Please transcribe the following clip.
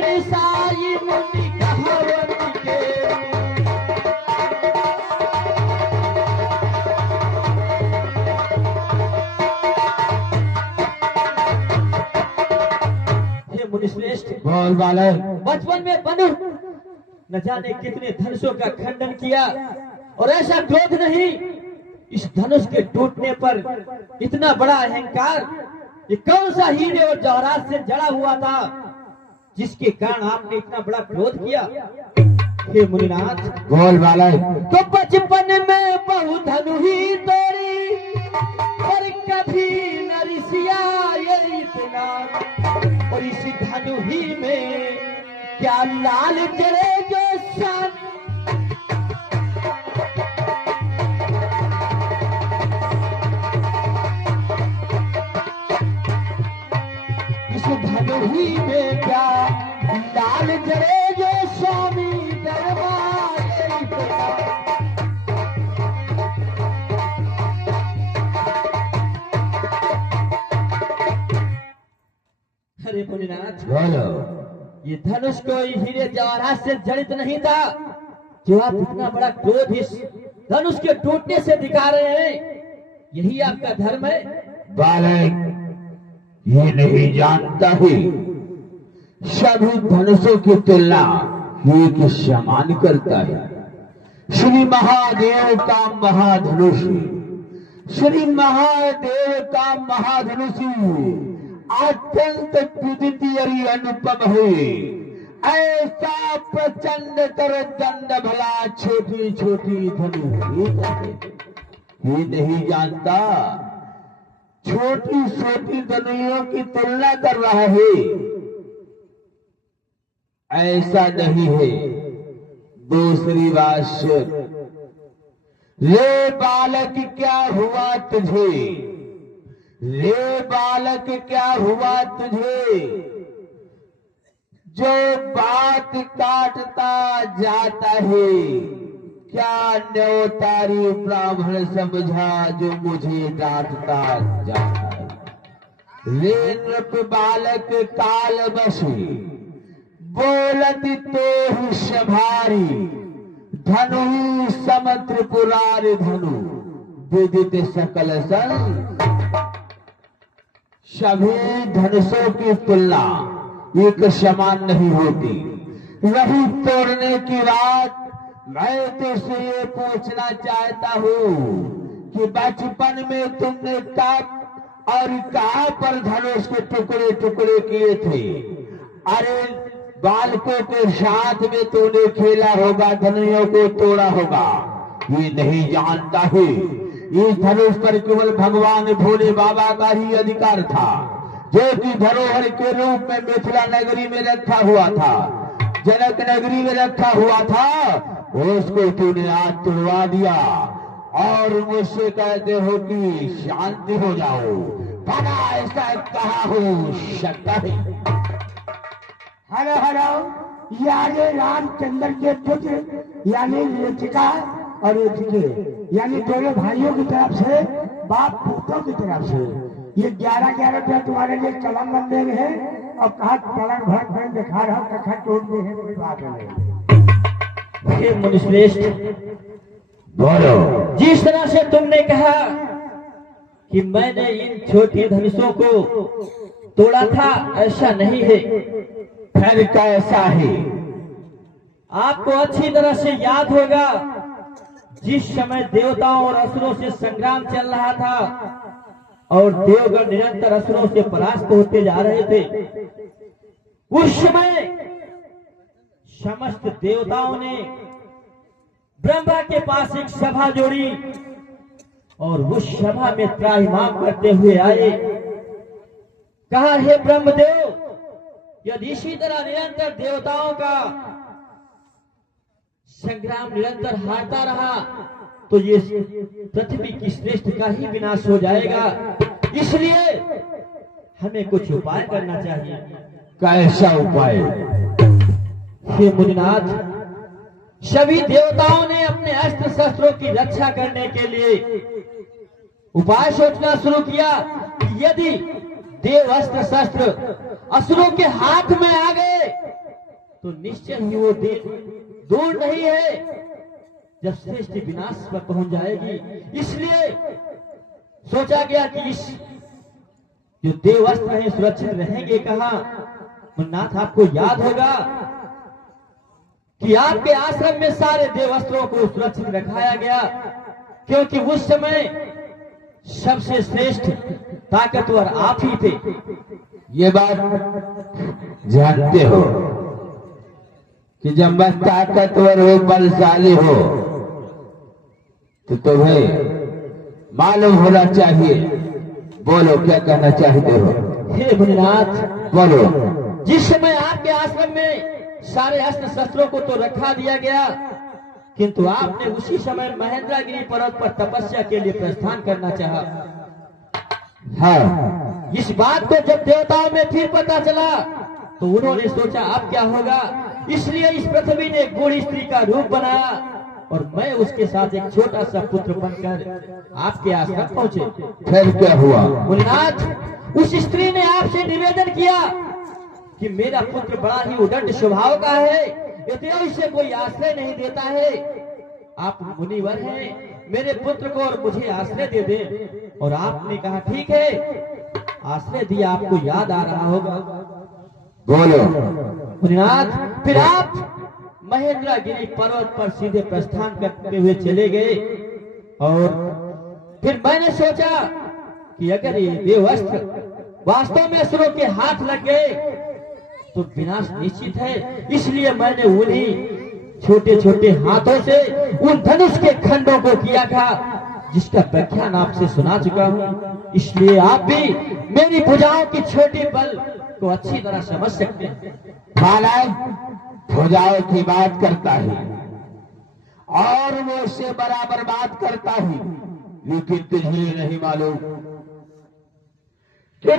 वीर साई मुनि कहावत के मुनिश्रेष्ठ बोल बालक। बचपन में बनु न जाने कितने धनुषों का खंडन किया और ऐसा क्रोध नहीं, इस धनुष के टूटने पर इतना बड़ा अहंकार, ये कौन सा हीरे और जवाहरात से जड़ा हुआ था जिसके कारण आपने इतना बड़ा क्रोध किया? हे मुनिनाथ बोल बालक। तो बचपन में बहु धनु ही तोड़ी पर कभी न रिसिया ये इतना, और इसी धनु ही में क्या लाल जले जो शान, इस धनु ही में क्या लाल जले जो स्वामी दरबार इतना। अरे मुनिनाथ बोलो। ये धनुष कोई हीरे जवाहरात से जड़ित नहीं था जो आप इतना बड़ा क्रोध इस धनुष के टूटने से दिखा रहे हैं, यही आपका धर्म है? बालक ये नहीं जानता है, सभी धनुषों की तुलना एक समान करता है। श्री महादेव का महाधनुष, श्री महादेव का महाधनुष अत्यंत विद्युतीय अनुपम है। ऐसा प्रचंड कर दंड भला छोटी छोटी धनु ये नहीं जानता, छोटी छोटी धनुओं की तुलना कर रहा है। ऐसा नहीं है। दूसरी बात, रे बालक क्या हुआ तुझे, रे बालक क्या हुआ तुझे, जो बात काटता जाता है, क्या न्योतारी ब्राह्मण समझा जो मुझे डांटता जाता है। रे नृप बालक काल बसी बोलत तो ही सभारी, धनु सम त्रिपुरारी धनु विदित सकल संग। सभी धनुषों की तुलना एक समान नहीं होती। वही तोड़ने की बात मैं तुझसे ये पूछना चाहता हूँ कि बचपन में तुमने कब और कहाँ पर धनुष के टुकड़े टुकड़े किए थे? अरे बालकों के साथ में तूने खेला होगा, धनुषों को तोड़ा होगा, ये नहीं जानता है। इस धनुष पर केवल भगवान भोले बाबा का ही अधिकार था, जो कि धरोहर के रूप में मिथिला नगरी में रखा हुआ था, जनक नगरी में रखा हुआ था। उसको तूने आज तुड़वा दिया और मुझसे कहते हो कि शांति हो जाओ। बना ऐसा कहा हो सकता है? हरो हरो यानी रामचंद्र के पुत्र यानी लचिका और लचिके यानी दोनों भाइयों की तरफ से बाप पुत्रों की तरफ से ये 11-11 रुपया तुम्हारे लिए कलम बन देंगे है और कहा पलंग भर भर दिखा रहा कखा तोड़ दे है, कोई बात नहीं। हे मुनिश्रेष्ठ बोलो। जिस तरह से तुमने कहा कि मैंने इन छोटे धनुषों को तोड़ा था, ऐसा नहीं है। फिर कैसा है? आपको अच्छी तरह से याद होगा जिस समय देवताओं और असुरों से संग्राम चल रहा था और देवगण निरंतर असुरों से परास्त होते जा रहे थे, उस समय समस्त देवताओं ने ब्रह्मा के पास एक सभा जोड़ी और उस सभा में त्राहिमाम करते हुए आए। कहा, हे ब्रह्मदेव, यदि इसी तरह निरंतर देवताओं का संग्राम निरंतर हारता रहा तो ये पृथ्वी की श्रेष्ठ का ही विनाश हो जाएगा, इसलिए हमें कुछ उपाय करना चाहिए। कैसा उपाय? हे मुनिनाथ, सभी देवताओं ने अपने अस्त्र शस्त्रों की रक्षा करने के लिए उपाय सोचना शुरू किया कि यदि देव अस्त्र शस्त्र असुरों के हाथ में आ गए तो निश्चय ही वो दिन दूर नहीं है जब सृष्टि विनाश पर पहुंच जाएगी। इसलिए सोचा गया कि इस जो देवस्त्र हैं सुरक्षित रहेंगे कहाँ। मुन्नाथ, आपको याद होगा कि आपके आश्रम में सारे देवस्त्रों को सुरक्षित रखाया गया, क्योंकि उस समय सबसे श्रेष्ठ ताकतवर आप ही थे। ये बात जानते हो कि जब मैं ताकतवर हो, बलशाली हो, तो तुम्हें मालूम होना चाहिए। बोलो, क्या कहना चाहते हो? हे मुन्नाथ, बोलो। जिस समय आपके आश्रम में सारे अस्त्र शस्त्रों को तो रखा दिया गया, किंतु आपने उसी समय महेंद्रगिरी पर्वत पर तपस्या के लिए प्रस्थान करना चाहा। हाँ, इस बात को जब देवताओं में फिर पता चला तो उन्होंने सोचा अब क्या होगा। इसलिए इस पृथ्वी ने एक बूढ़ी स्त्री का रूप बनाया और मैं उसके साथ एक छोटा सा पुत्र बनकर आपके आश्रम पहुंचे। फिर क्या हुआ? मुन्नाथ, उस स्त्री ने आपसे निवेदन किया कि मेरा पुत्र बड़ा ही उदंड स्वभाव का है, यद्यपि इसे कोई आश्रय नहीं देता है। आप मुनिवर हैं, मेरे पुत्र को और मुझे आश्रय दे दें। और आपने कहा ठीक है, आश्रय दिया। आपको याद आ रहा होगा। बोलो। मुनिनाथ, फिर आप महेंद्रगिरी पर्वत पर सीधे प्रस्थान करते हुए चले गए। और फिर मैंने सोचा कि अगर ये देवस्त्र वास्तव में असुरों के हाथ लग गए तो विनाश निश्चित है। इसलिए मैंने उन्हीं छोटे छोटे हाथों से उन धनुष के खंडों को किया था, जिसका व्याख्यान आपसे सुना चुका हूँ। इसलिए आप भी मेरी भुजाओं की छोटी बल को अच्छी तरह समझ सकते हैं। बालक भुजाओं की बात करता है और वो उससे बराबर बात करता है, लेकिन तुझे नहीं मालूम कि